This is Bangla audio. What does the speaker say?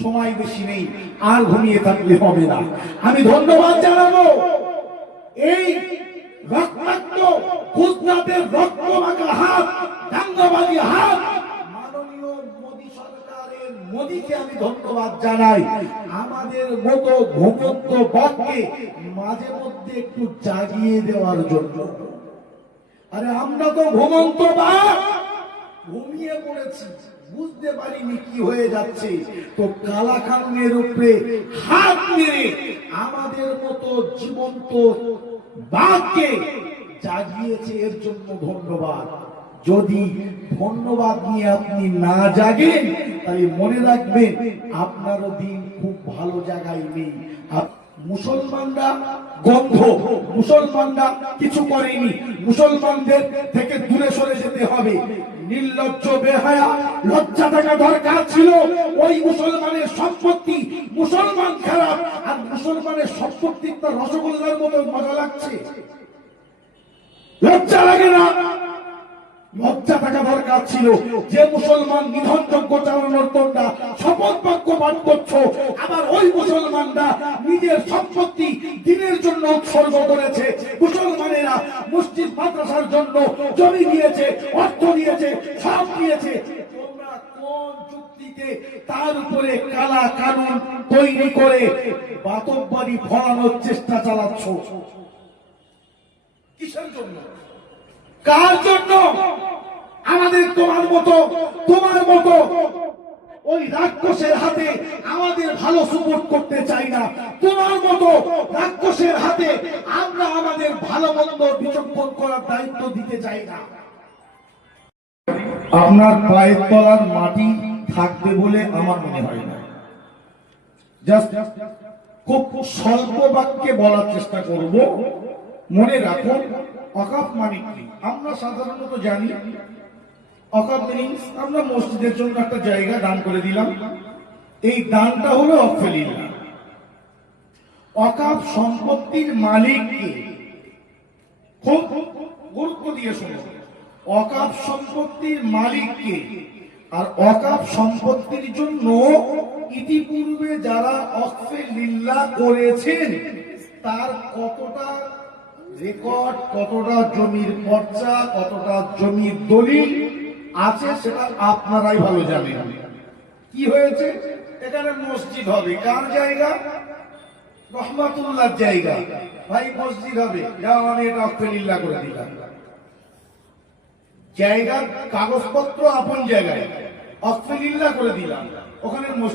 সময় বেশি নেই, আর ঘুমিয়ে থাকলে হবে না। আমি ধন্যবাদ জানাবো এই রক্তাক্ত গুজরাটের রক্তমাখা হাত, দাঙ্গাবাদী হাত, মাননীয় মোদী সরকারের মোদীকে আমি ধন্যবাদ জানাই। আমাদের মতো ঘুমন্ত বককে মাঝে মধ্যে একটু জাগিয়ে দেওয়ার জন্য। আরে আমরা তো ঘুমন্ত বাঘ, ঘুমিয়ে পড়েছি, বুঝতে পারিনি কি হয়ে যাচ্ছে। তো কালা কানুনের উপরে হাত মেরে আমাদের মতো জীবন্ত বাঘকে জাগিয়েছে, এর জন্য ধন্যবাদ। যদি ধন্যবাদ নিয়ে আপনি না জাগেন তাহলে মনে রাখবেন আপনারও দিন খুব ভালো জায়গায় নেই। মুসলমানরা গন্ধ, মুসলমানরা কিছু করেনি, মুসলমানদের থেকে দূরে সরে যেতে হবে। নির্লজ্জ বেহায়া, লজ্জা থাকা দরকার ছিল। ওই মুসলমানের সম্পত্তি, মুসলমান খারাপ, আর মুসলমানের সম্পত্তির তার রসগোল্লার মতো মজা লাগছে। লজ্জা লাগে না? লজ্জা থাকা দরকার ছিল। যে মুসলমান নিধনযজ্ঞ চালানোর তোমরা শপথ বাক্য পাঠ করছো, আবার ওই মুসলমানরা নিজের সম্পত্তি দিনের জন্য উৎসর্গ করেছে। মুসলমানেরা মসজিদ মাদ্রাসার জন্য জমি দিয়েছে, অর্থ দিয়েছে, সব দিয়েছে। তোমরা কোন যুক্তিতে তার উপরে কালা কানুন তৈরি করে বাতকবাড়ি ফলানোর চেষ্টা চালাচ্ছ? কিসের জন্য? কার জন্য? আমাদের তোমার মতো ওই রাক্ষসের হাতে আমাদের ভালো সাপোর্ট করতে চাই না। তোমার মতো রাক্ষসের হাতে আমরা আমাদের ভালো মন্দ বিচক্ষণ করার দায়িত্ব দিতে চাই না। আপনার পায়ের তলার মাটি থাকবে বলে আমার মনে হয় না। জাস্ট খুব স্বল্প বাক্যে বলার চেষ্টা করব। মনে রাখুন, ওয়াকফ মানে কি? আমরা সাধারণত জানি ওয়াকফ মিনস আমরা মসজিদের জন্য একটা জায়গা দান করে দিলাম। এই দানটা হলো ওয়াকফে লিল্লাহ। ওয়াকফ সম্পত্তির মালিক কে? খুব গুরুত্ব দিয়ে শুনুন। ওয়াকফ সম্পত্তির মালিক কে? আর ওয়াকফ সম্পত্তির জন্য ইতিপূর্বে যারা ওয়াকফে লিল্লাহ করেছেন তার কতটা রেকর্ড, কতটা জমির পর্চা, কতটা জমির দলিল আছে সেটা আপনারাই ভালো জানেন। কি হয়েছে? এখানে মসজিদ হবে, কার জায়গা? রহমাতুল্লাহর জায়গা। ভাই মসজিদ হবে, যাও আমি এটা ওয়াকফে লিল্লাহ করে দিলাম। জায়গার কাগজপত্র আপন জায়গায়, ওয়াকফে লিল্লাহ করে দিলাম, ওখানে মসজিদ